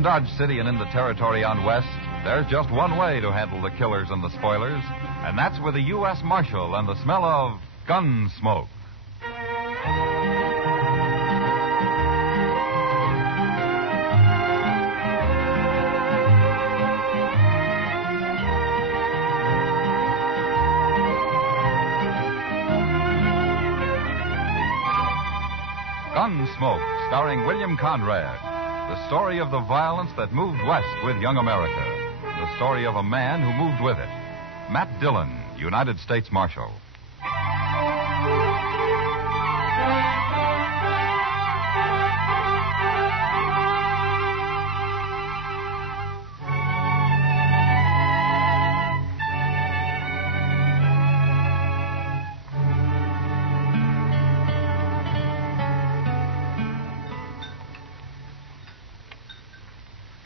From Dodge City and into territory on west, there's just one way to handle the killers and the spoilers, and that's with a U.S. Marshal and the smell of gun smoke. Gunsmoke, starring William Conrad. The story of the violence that moved west with young America. The story of a man who moved with it. Matt Dillon, United States Marshal.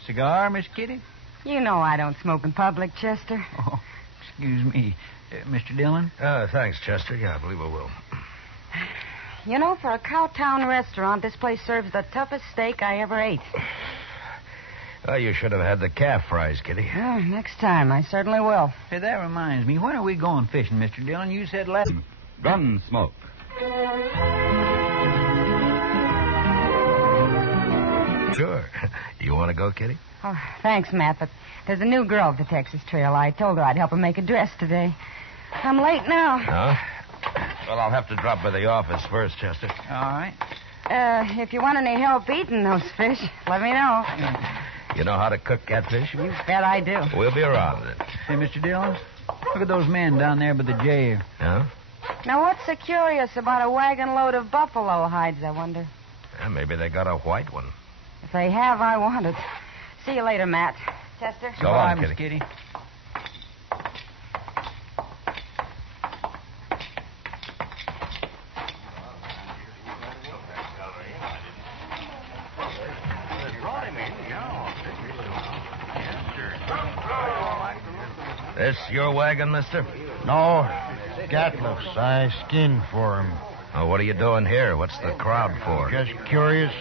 Cigar, Miss Kitty? You know I don't smoke in public, Chester. Oh, excuse me. Mr. Dillon? Thanks, Chester. Yeah, I believe I will. You know, for a Cowtown restaurant, this place serves the toughest steak I ever ate. Oh, you should have had the calf fries, Kitty. Oh, next time, I certainly will. Hey, that reminds me. When are we going fishing, Mr. Dillon? You said last... Gunsmoke. Sure. You want to go, Kitty? Oh, thanks, Matt, but there's a new girl at the Texas Trail. I told her I'd help her make a dress today. I'm late now. No? Well, I'll have to drop by the office first, Chester. All right. If you want any help eating those fish, let me know. You know how to cook catfish? You bet I do. We'll be around then. Hey, Mr. Dillon, look at those men down there by the jail. Huh? Now, what's so curious about a wagon load of buffalo hides, I wonder? Maybe they got a white one. If they have, I want it. See you later, Matt. Chester? So Bye, long, Miss Kitty. Kitty. This your wagon, mister? No, Gatliff's. I skinned for him. Oh, what are you doing here? What's the crowd for? Just curious.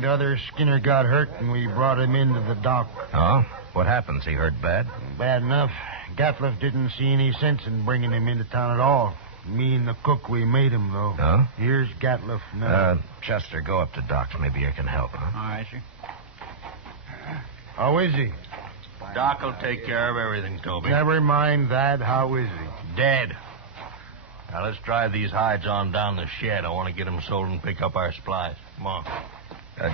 The other skinner got hurt, and we brought him into the dock. Oh? What happens? He hurt bad? Bad enough. Gatliff didn't see any sense in bringing him into town at all. Me and the cook, we made him, though. Oh? Here's Gatliff now. Chester, go up to Doc's. Maybe you can help, huh? All right, sir. How is he? Doc will take care of everything, Toby. Never mind that. How is he? Dead. Now, let's drive these hides on down the shed. I want to get them sold and pick up our supplies. Come on.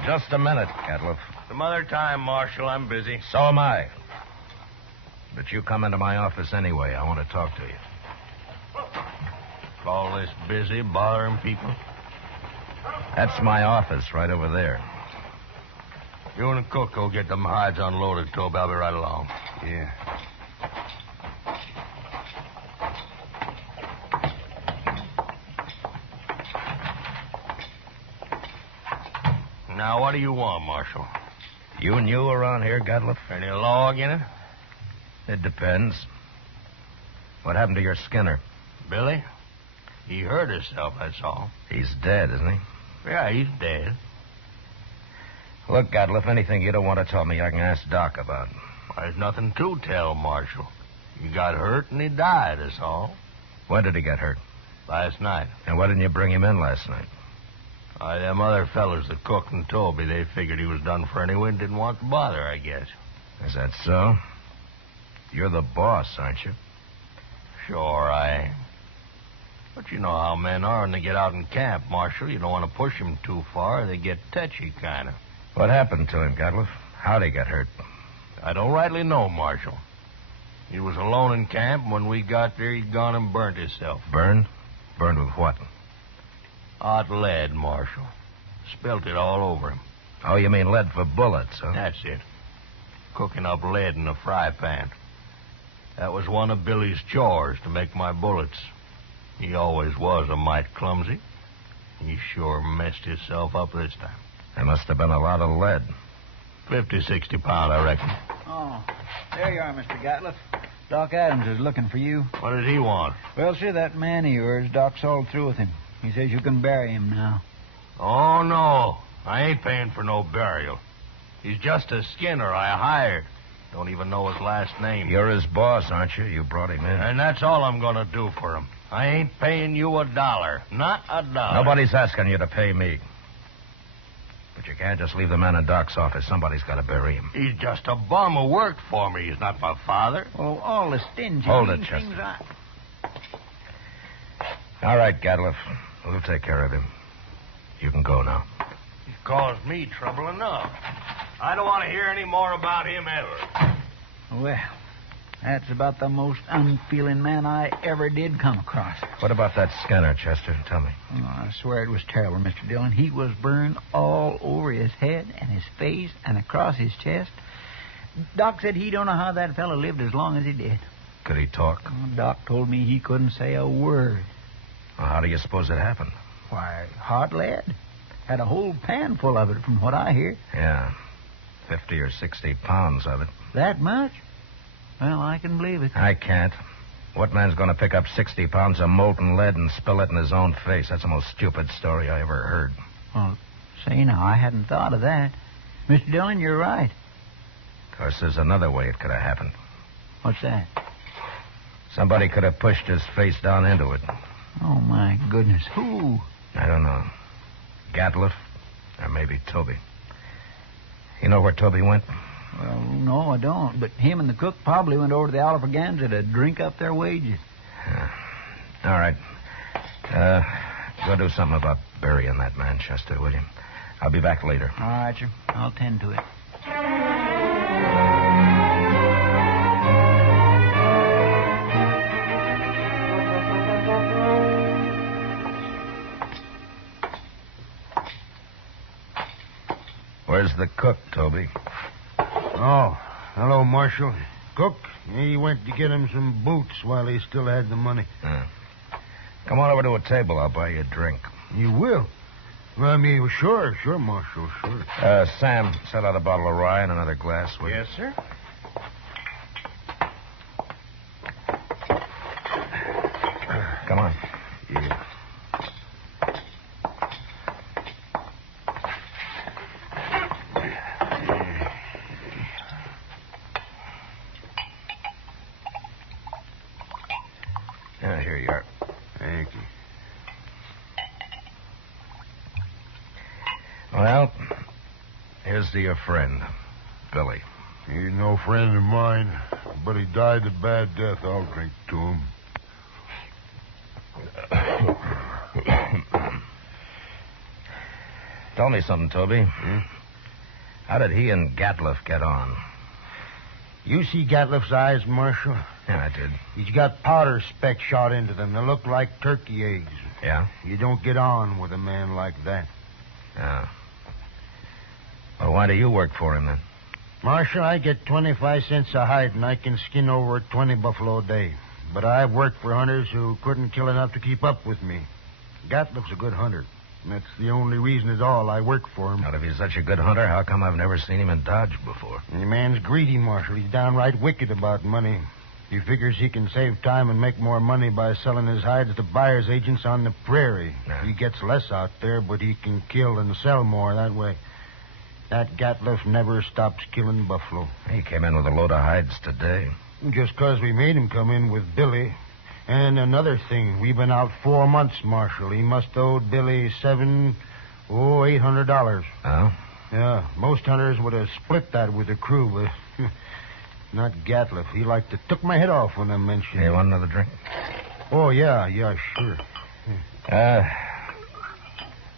Just a minute, Gatliff. Some other time, Marshal. I'm busy. So am I. But you come into my office anyway. I want to talk to you. All this busy, bothering people. That's my office right over there. You and the cook go get them hides unloaded, Toby. I'll be right along. Yeah. Now, what do you want, Marshal? You and you around here, Gatliff? Any law again it? It depends. What happened to your Skinner? Billy? He hurt himself, that's all. He's dead, isn't he? Yeah, he's dead. Look, Gatliff, anything you don't want to tell me, I can ask Doc about. There's nothing to tell, Marshal. He got hurt and he died, that's all. When did he get hurt? Last night. And why didn't you bring him in last night? Them other fellas, the cook and Toby, they figured he was done for anyway and didn't want to bother, I guess. Is that so? You're the boss, aren't you? Sure, I... But you know how men are when they get out in camp, Marshal. You don't want to push them too far. They get touchy, kind of. What happened to him, Gatliff? How'd he get hurt? I don't rightly know, Marshal. He was alone in camp, and when we got there, he'd gone and burnt himself. Burned? Burned with what? Hot lead, Marshal. Spilt it all over him. Oh, you mean lead for bullets, huh? That's it. Cooking up lead in a fry pan. That was one of Billy's chores, to make my bullets. He always was a mite clumsy. He sure messed himself up this time. There must have been a lot of lead. 50, 60 pound, I reckon. Oh, there you are, Mr. Gatliff. Doc Adams is looking for you. What did he want? Well, sir, that man of yours, Doc's all through with him. He says you can bury him now. Oh, no. I ain't paying for no burial. He's just a skinner I hired. Don't even know his last name. You're his boss, aren't you? You brought him in. And that's all I'm going to do for him. I ain't paying you $1. Not $1. Nobody's asking you to pay me. But you can't just leave the man in Doc's office. Somebody's got to bury him. He's just a bum who worked for me. He's not my father. Oh, all the stingy Hold it, things Chester. All right, Gatliff. We'll take care of him. You can go now. He's caused me trouble enough. I don't want to hear any more about him ever. Well, that's about the most unfeeling man I ever did come across. What about that Skinner, Chester? Tell me. Oh, I swear it was terrible, Mr. Dillon. He was burned all over his head and his face and across his chest. Doc said he don't know how that fellow lived as long as he did. Could he talk? Oh, Doc told me he couldn't say a word. Well, how do you suppose it happened? Why, hot lead. Had a whole pan full of it, from what I hear. Yeah. 50 or 60 pounds of it. That much? Well, I can believe it. I can't. What man's going to pick up 60 pounds of molten lead and spill it in his own face? That's the most stupid story I ever heard. Well, say now, I hadn't thought of that. Mr. Dillon, you're right. Of course, there's another way it could have happened. What's that? Somebody could have pushed his face down into it. Oh, my goodness. Who? I don't know. Gatliff, or maybe Toby. You know where Toby went? Well, no, I don't. But him and the cook probably went over to the Alfraganza to drink up their wages. All right. Go do something about burying that man, Chester, will you? I'll be back later. All right, sir. I'll tend to it. Where's the cook, Toby? Oh, hello, Marshal. Cook, he went to get him some boots while he still had the money. Come on over to a table. I'll buy you a drink. You will? Well, I mean, sure, Marshal, sure. Sam, set out a bottle of rye and another glass, will you? Yes, sir. Come on. Yeah. Here you are. Thank you. Well, here's to your friend, Billy. He's no friend of mine, but he died a bad death. I'll drink to him. Tell me something, Toby. How did he and Gatliff get on? You see Gatliff's eyes, Marshal? Yeah, I did. He's got powder specks shot into them. They look like turkey eggs. Yeah? You don't get on with a man like that. Yeah. Well, why do you work for him, then? Marshal, I get 25 cents a hide, and I can skin over 20 buffalo a day. But I've worked for hunters who couldn't kill enough to keep up with me. Gatliff's a good hunter. And that's the only reason at all I work for him. Well, if he's such a good hunter, how come I've never seen him in Dodge before? And the man's greedy, Marshal. He's downright wicked about money. He figures he can save time and make more money by selling his hides to buyer's agents on the prairie. Yeah. He gets less out there, but he can kill and sell more that way. That Gatliff never stops killing buffalo. He came in with a load of hides today. Just 'cause we made him come in with Billy. And another thing, we've been out 4 months, Marshal. He must owe Billy $800. Oh? Yeah, most hunters would have split that with the crew, but not Gatliff. He like to took my head off when I mentioned You it. want another drink? Oh, yeah, sure.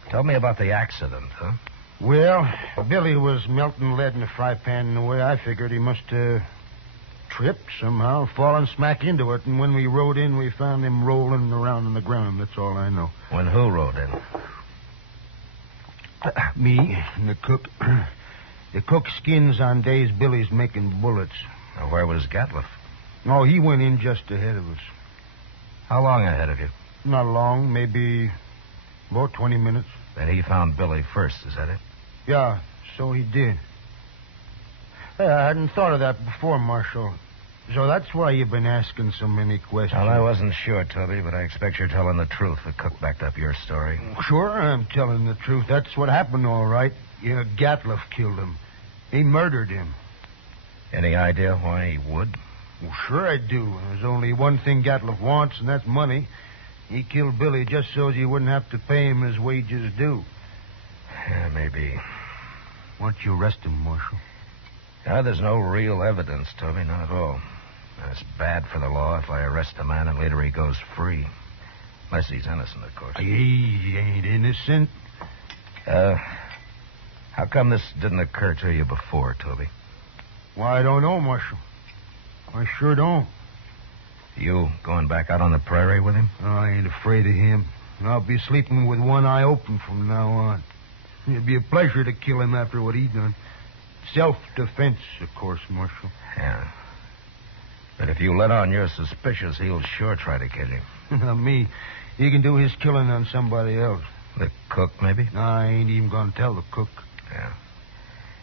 Tell me about the accident, huh? Well, Billy was melting lead in a fry pan, and the way I figured he must have tripped somehow, fallen smack into it, and when we rode in, we found him rolling around on the ground. That's all I know. When who rode in? Me and the cook. The cook skins on days Billy's making bullets. Now, where was Gatliff? Oh, he went in just ahead of us. How long ahead of you? Not long, maybe about 20 minutes. Then he found Billy first, is that it? Yeah, so he did. Hey, I hadn't thought of that before, Marshal. So that's why you've been asking so many questions. Well, I wasn't sure, Toby, but I expect you're telling the truth. The cook backed up your story. Sure, I'm telling the truth. That's what happened, all right. Yeah, Gatliff killed him. He murdered him. Any idea why he would? Well, sure I do. There's only one thing Gatliff wants, and that's money. He killed Billy just so he wouldn't have to pay him his wages due. Yeah, maybe. Why don't you arrest him, Marshal? There's no real evidence, Toby, not at all. And it's bad for the law if I arrest a man and later he goes free. Unless he's innocent, of course. He ain't innocent. How come this didn't occur to you before, Toby? Why, I don't know, Marshal. I sure don't. You going back out on the prairie with him? I ain't afraid of him. I'll be sleeping with one eye open from now on. It'd be a pleasure to kill him after what he done. Self-defense, of course, Marshal. Yeah. But if you let on you're suspicious, he'll sure try to kill you. Not me. He can do his killing on somebody else. The cook, maybe? I ain't even going to tell the cook. Yeah.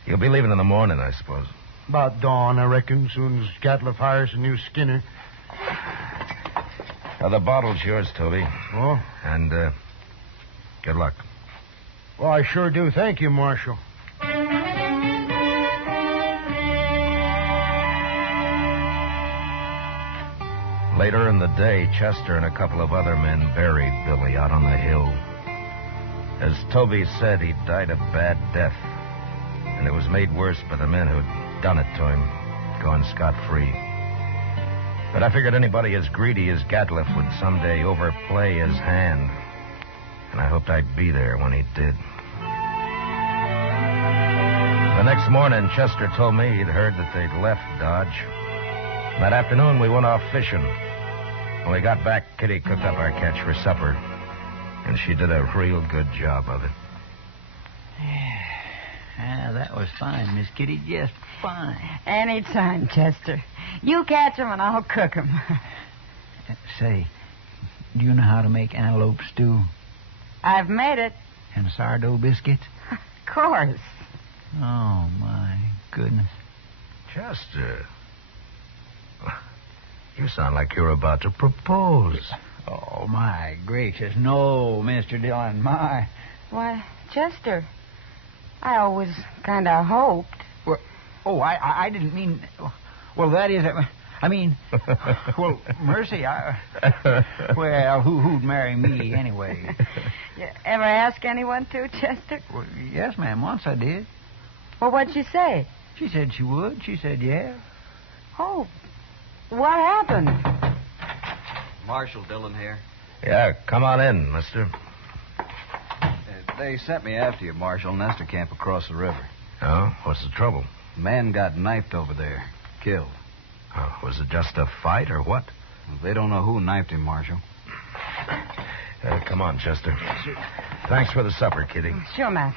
You'll be leaving in the morning, I suppose. About dawn, I reckon, soon as Gatliff hires a new skinner. Now, the bottle's yours, Toby. Oh? And, good luck. Well, I sure do. Thank you, Marshal. Later in the day, Chester and a couple of other men buried Billy out on the hill. As Toby said, he died a bad death. And it was made worse by the men who'd done it to him, going scot-free. But I figured anybody as greedy as Gatliff would someday overplay his hand. And I hoped I'd be there when he did. The next morning, Chester told me he'd heard that they'd left Dodge. That afternoon, we went off fishing. When we got back, Kitty cooked up our catch for supper. And she did a real good job of it. Yeah, that was fine, Miss Kitty. Just fine. Anytime, Chester. You catch 'em and I'll cook 'em. Say, do you know how to make antelope stew? I've made it. And sourdough biscuits? Of course. Oh, my goodness. Chester. You sound like you're about to propose. Oh, my gracious. No, Mr. Dillon, my. Why, Chester, I always kind of hoped. Well, I didn't mean... Well, that is... I mean... Well, mercy, well, who'd marry me anyway? You ever ask anyone to, Chester? Well, yes, ma'am. Once I did. Well, what'd she say? She said she would. She said, yeah. Oh, what happened? Marshal Dillon here. Yeah, come on in, mister. They sent me after you, Marshal. Nestor camp across the river. Oh, what's the trouble? Man got knifed over there. Killed. Oh, was it just a fight or what? They don't know who knifed him, Marshal. Come on, Chester. Thanks for the supper, Kitty. Sure, Matt.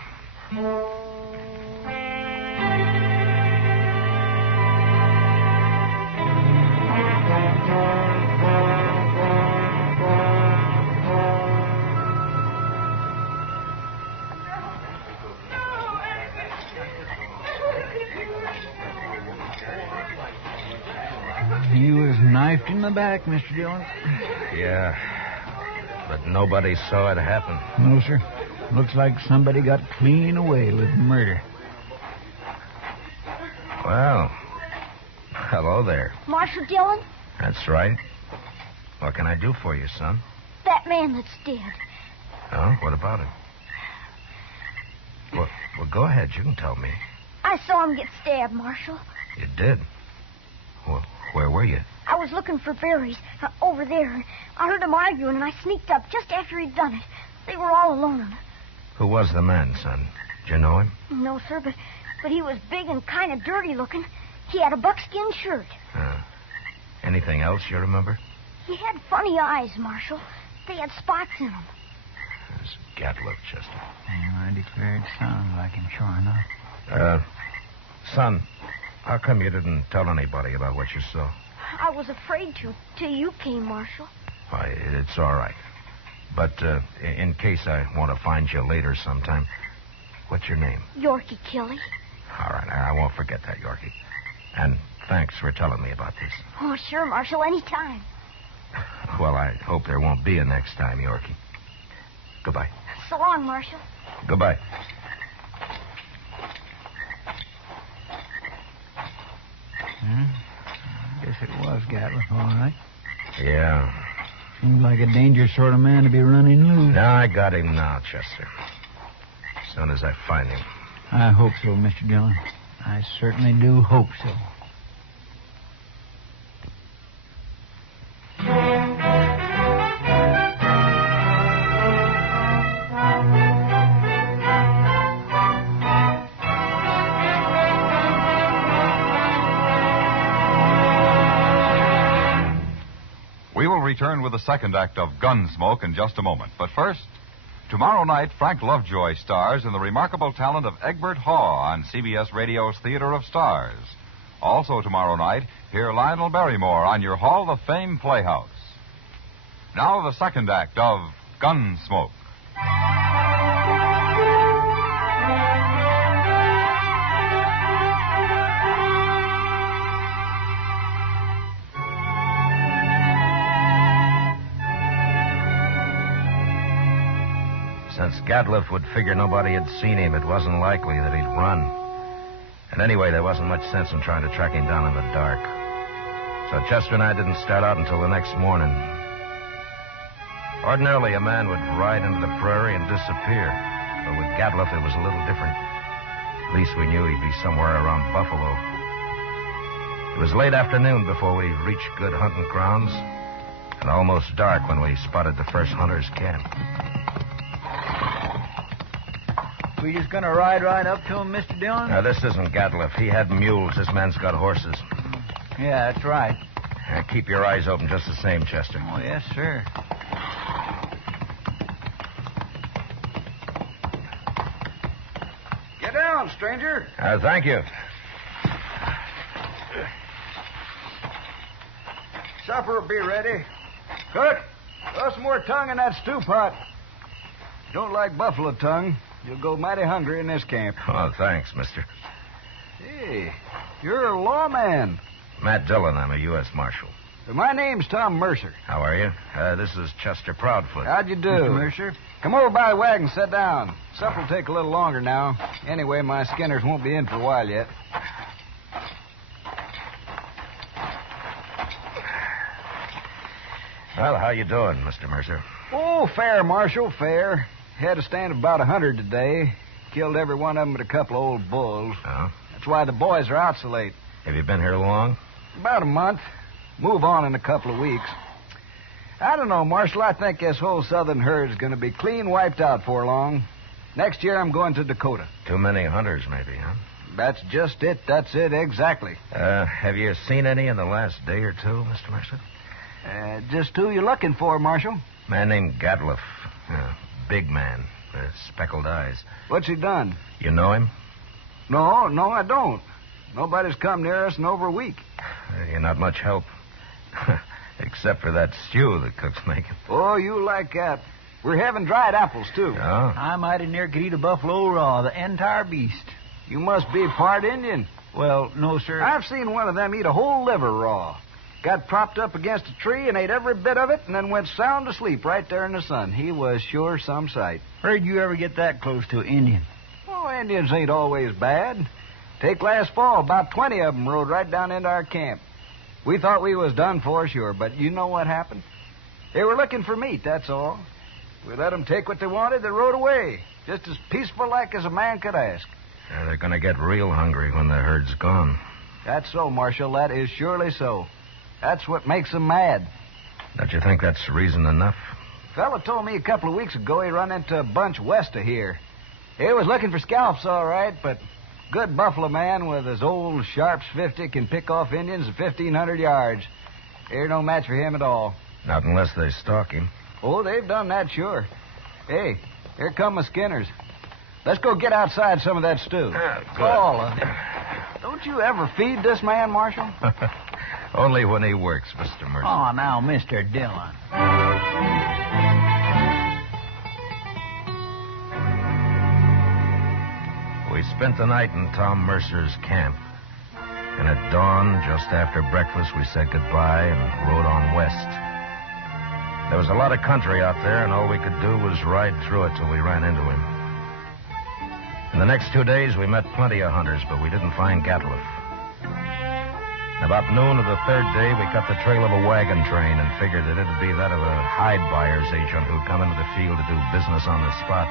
He was knifed in the back, Mr. Dillon. Yeah, but nobody saw it happen. No, sir. Looks like somebody got clean away with murder. Well, hello there. Marshal Dillon? That's right. What can I do for you, son? That man that's dead. Oh, what about him? Well, go ahead. You can tell me. I saw him get stabbed, Marshal. You did? Well, where were you? I was looking for berries over there. I heard them arguing, and I sneaked up just after he'd done it. They were all alone. Who was the man, son? Did you know him? No, sir, but he was big and kind of dirty looking. He had a buckskin shirt. Anything else you remember? He had funny eyes, Marshal. They had spots in them. That's Gatliff, Chester. I declare it sounds like him, sure enough. Son, how come you didn't tell anybody about what you saw? I was afraid to, till you came, Marshal. Why, it's all right. But in case I want to find you later sometime, what's your name? Yorkie Kelly. All right, I won't forget that, Yorkie. And thanks for telling me about this. Oh, sure, Marshal, anytime. Well, I hope there won't be a next time, Yorkie. Goodbye. So long, Marshal. Goodbye. it was Gatliff, all right. Yeah. Seems like a dangerous sort of man to be running loose. No, I got him now, Chester. As soon as I find him. I hope so, Mr. Dillon. I certainly do hope so. We will return with the second act of Gunsmoke in just a moment. But first, tomorrow night, Frank Lovejoy stars in the remarkable talent of Egbert Haw on CBS Radio's Theater of Stars. Also tomorrow night, hear Lionel Barrymore on your Hall of Fame Playhouse. Now the second act of Gunsmoke. Since Gatliff would figure nobody had seen him, it wasn't likely that he'd run. And anyway, there wasn't much sense in trying to track him down in the dark. So Chester and I didn't start out until the next morning. Ordinarily, a man would ride into the prairie and disappear. But with Gatliff, it was a little different. At least we knew he'd be somewhere around Buffalo. It was late afternoon before we reached good hunting grounds, and almost dark when we spotted the first hunter's camp. We just gonna ride right up to him, Mr. Dillon? Now, this isn't Gatliff. He had mules. This man's got horses. Yeah, that's right. Keep your eyes open just the same, Chester. Oh, yes, sir. Get down, stranger. Thank you. Supper will be ready. Cook, throw some more tongue in that stew pot. Don't like buffalo tongue. You'll go mighty hungry in this camp. Oh, thanks, mister. Hey, you're a lawman. Matt Dillon. I'm a U.S. Marshal. My name's Tom Mercer. How are you? This is Chester Proudfoot. How'd you do? Mr. Mercer? Come over by the wagon, sit down. Supper'll take a little longer now. Anyway, my skinners won't be in for a while yet. Well, how you doing, Mr. Mercer? Oh, fair, Marshal, fair. Had a stand of about 100 today. Killed every one of them but a couple of old bulls. Oh? That's why the boys are out so late. Have you been here long? About a month. Move on in a couple of weeks. I don't know, Marshal. I think this whole southern herd's going to be clean wiped out for long. Next year I'm going to Dakota. Too many hunters, maybe, huh? That's just it. That's it, exactly. Have you seen any in the last day or two, Mr. Mercer? Just who you looking for, Marshal? Man named Gatliff. Big man. Speckled eyes. What's he done? You know him? No, I don't. Nobody's come near us in over a week. You're not much help. Except for that stew the cook's making. Oh, you like that. We're having dried apples, too. Oh? I mighty near could eat a buffalo raw, the entire beast. You must be part Indian. Well, no, sir. I've seen one of them eat a whole liver raw. Got propped up against a tree and ate every bit of it and then went sound asleep right there in the sun. He was sure some sight. Where'd you ever get that close to an Indian? Oh, Indians ain't always bad. Take last fall, about 20 of them rode right down into our camp. We thought we was done for, sure, but you know what happened? They were looking for meat, that's all. We let them take what they wanted, they rode away. Just as peaceful like as a man could ask. They're going to get real hungry when the herd's gone. That's so, Marshal. That is surely so. That's what makes them mad. Don't you think that's reason enough? Fella told me a couple of weeks ago he run into a bunch west of here. He was looking for scalps, all right, but good buffalo man with his old Sharps 50 can pick off Indians at 1,500 yards. They're no match for him at all. Not unless they stalk him. Oh, they've done that, sure. Hey, here come my skinners. Let's go get outside some of that stew. Good. All of it. Don't you ever feed this man, Marshal? Only when he works, Mr. Mercer. Oh, now, Mr. Dillon. We spent the night in Tom Mercer's camp. And at dawn, just after breakfast, we said goodbye and rode on west. There was a lot of country out there, and all we could do was ride through it till we ran into him. In the next 2 days, we met plenty of hunters, but we didn't find Gatliff. About noon of the third day, we cut the trail of a wagon train and figured that it'd be that of a hide buyer's agent who'd come into the field to do business on the spot.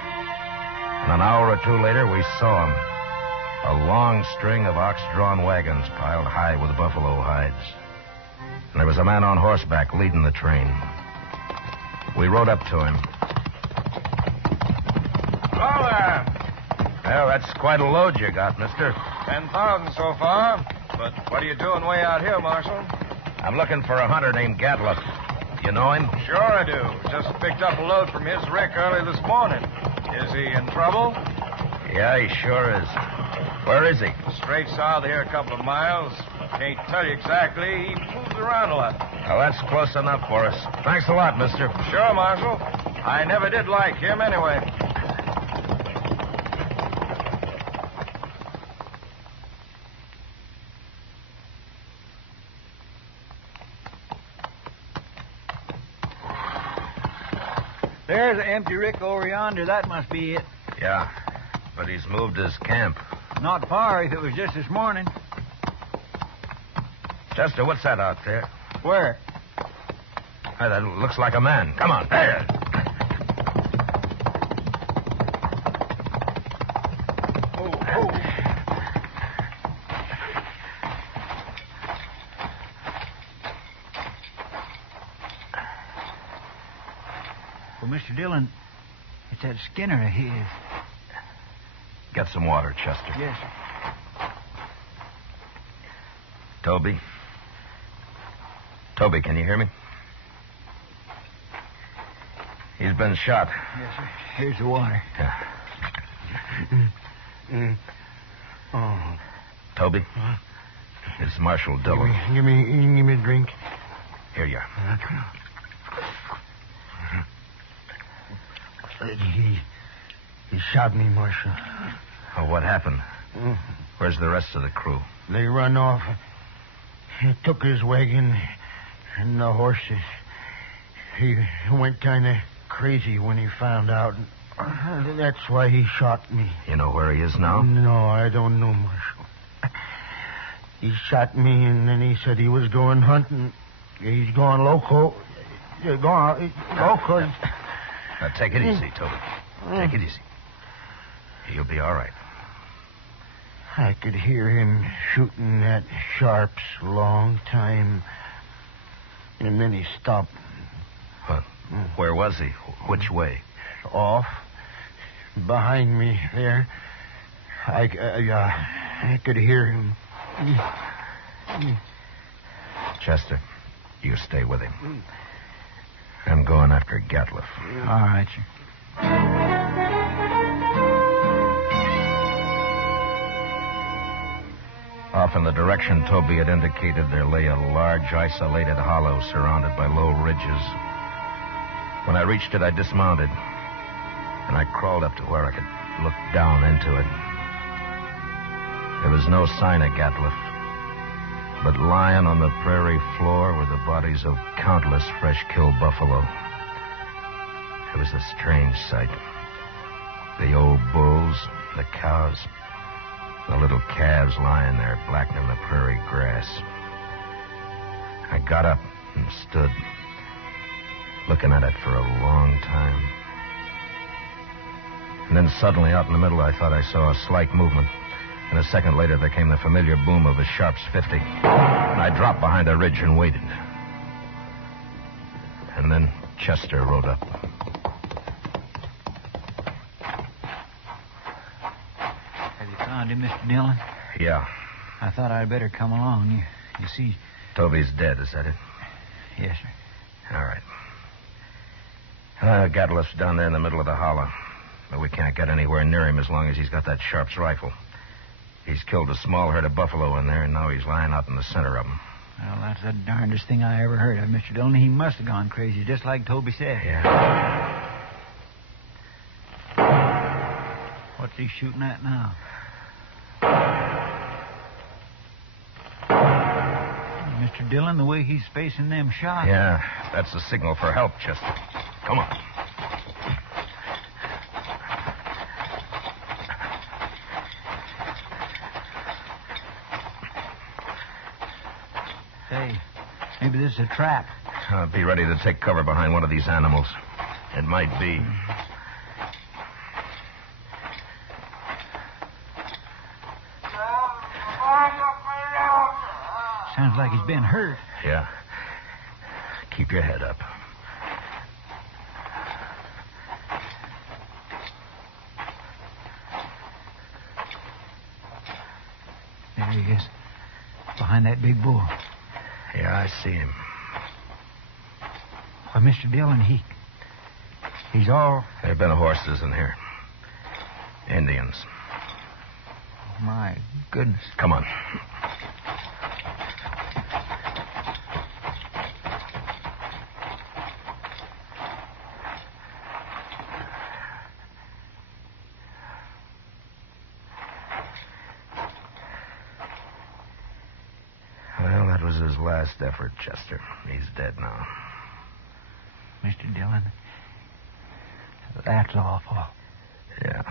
And an hour or two later, we saw him. A long string of ox-drawn wagons piled high with buffalo hides. And there was a man on horseback leading the train. We rode up to him. Hello there. Well, that's quite a load you got, mister. 10,000 so far. But what are you doing way out here, Marshal? I'm looking for a hunter named Gatliff. You know him? Sure I do. Just picked up a load from his rick early this morning. Is he in trouble? Yeah, he sure is. Where is he? Straight south here a couple of miles. Can't tell you exactly. He moves around a lot. Well, that's close enough for us. Thanks a lot, mister. Sure, Marshal. I never did like him anyway. There's an empty rick over yonder. That must be it. Yeah, but he's moved his camp. Not far if it was just this morning. Chester, what's that out there? Where? Hey, that looks like a man. Come on. There. Well, Mr. Dillon, it's that Skinner of his. Get some water, Chester. Yes, sir. Toby? Toby, can you hear me? He's been shot. Yes, sir. Here's the water. Yeah. Oh. Toby? It's Marshal Dillon. Give me a drink. Here you are. He shot me, Marshal. Oh, what happened? Where's the rest of the crew? They run off. He took his wagon and the horses. He went kind of crazy when he found out. That's why he shot me. You know where he is now? No, I don't know, Marshal. He shot me, and then he said he was going hunting. He's going loco. Going loco. Now, take it easy, Toby. Take it easy. You'll be all right. I could hear him shooting at Sharps a long time. And then he stopped. What? Where was he? Which way? Off. Behind me there. I could hear him. Chester, you stay with him. I'm going after Gatliff. All right, sir. Off in the direction Toby had indicated, there lay a large, isolated hollow surrounded by low ridges. When I reached it, I dismounted, and I crawled up to where I could look down into it. There was no sign of Gatliff, but lying on the prairie floor were the bodies of countless fresh-killed buffalo. It was a strange sight. The old bulls, the cows, the little calves lying there blackening the prairie grass. I got up and stood, looking at it for a long time. And then suddenly, out in the middle, I thought I saw a slight movement. And a second later, there came the familiar boom of a Sharps 50. And I dropped behind a ridge and waited. And then Chester rode up. Have you found him, Mr. Dillon? Yeah. I thought I'd better come along. You see... Toby's dead, is that it? Yes, sir. All right. Gatliff's down there in the middle of the hollow. But we can't get anywhere near him as long as he's got that Sharps rifle. He's killed a small herd of buffalo in there, and now he's lying out in the center of them. Well, that's the darndest thing I ever heard of, Mr. Dillon. He must have gone crazy, just like Toby said. Yeah. What's he shooting at now? Mr. Dillon, the way he's facing them shots. Yeah, that's the signal for help, Chester. Come on. it's a trap. Be ready to take cover behind one of these animals. It might be. Sounds like he's been hurt. Yeah. Keep your head up. There he is. Behind that big bull. Yeah, I see him. Why, Mr. Dillon, he's all... There have been horses in here. Indians. Oh, my goodness. Come on. Well, that was his last effort, Chester. He's dead now. Mr. Dillon, that's awful. Yeah.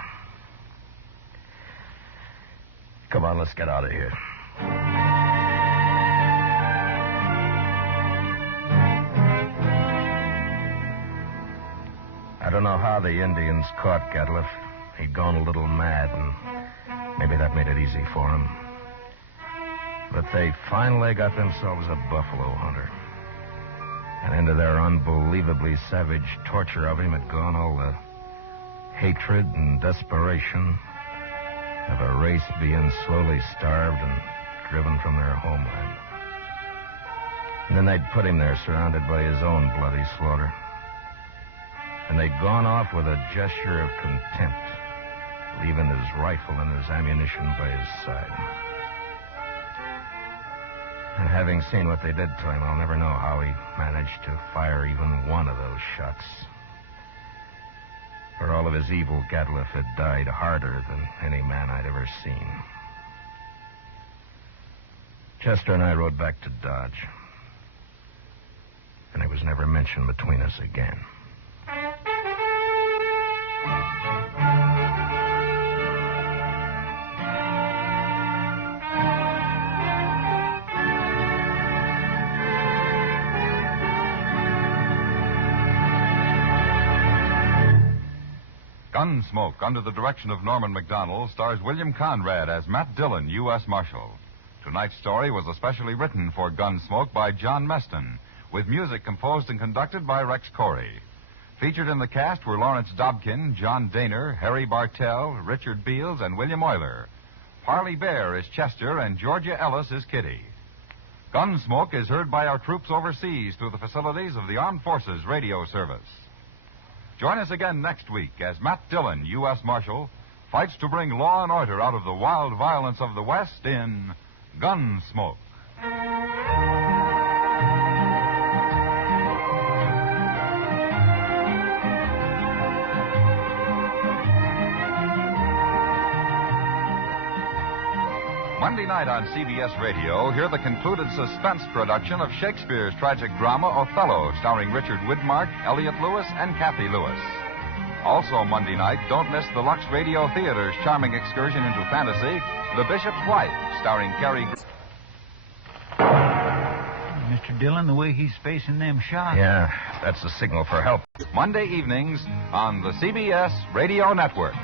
Come on, let's get out of here. I don't know how the Indians caught Gatliff. He'd gone a little mad, and maybe that made it easy for him. But they finally got themselves a buffalo hunter. And into their unbelievably savage torture of him had gone all the hatred and desperation of a race being slowly starved and driven from their homeland. And then they'd put him there surrounded by his own bloody slaughter. And they'd gone off with a gesture of contempt, leaving his rifle and his ammunition by his side. And having seen what they did to him, I'll never know how he managed to fire even one of those shots. For all of his evil, Gatliff had died harder than any man I'd ever seen. Chester and I rode back to Dodge. And it was never mentioned between us again. Gunsmoke, under the direction of Norman Macdonnell, stars William Conrad as Matt Dillon, U.S. Marshal. Tonight's story was especially written for Gunsmoke by John Meston, with music composed and conducted by Rex Corey. Featured in the cast were Lawrence Dobkin, John Daner, Harry Bartell, Richard Beals, and William Euler. Parley Bear is Chester, and Georgia Ellis is Kitty. Gunsmoke is heard by our troops overseas through the facilities of the Armed Forces Radio Service. Join us again next week as Matt Dillon, U.S. Marshal, fights to bring law and order out of the wild violence of the West in Gunsmoke. Monday night on CBS Radio, hear the concluded suspense production of Shakespeare's tragic drama Othello, starring Richard Widmark, Elliot Lewis, and Kathy Lewis. Also Monday night, don't miss the Lux Radio Theater's charming excursion into fantasy, The Bishop's Wife, starring Cary. Mr. Dillon, the way he's facing them shots. Yeah, that's a signal for help. Monday evenings on the CBS Radio Network.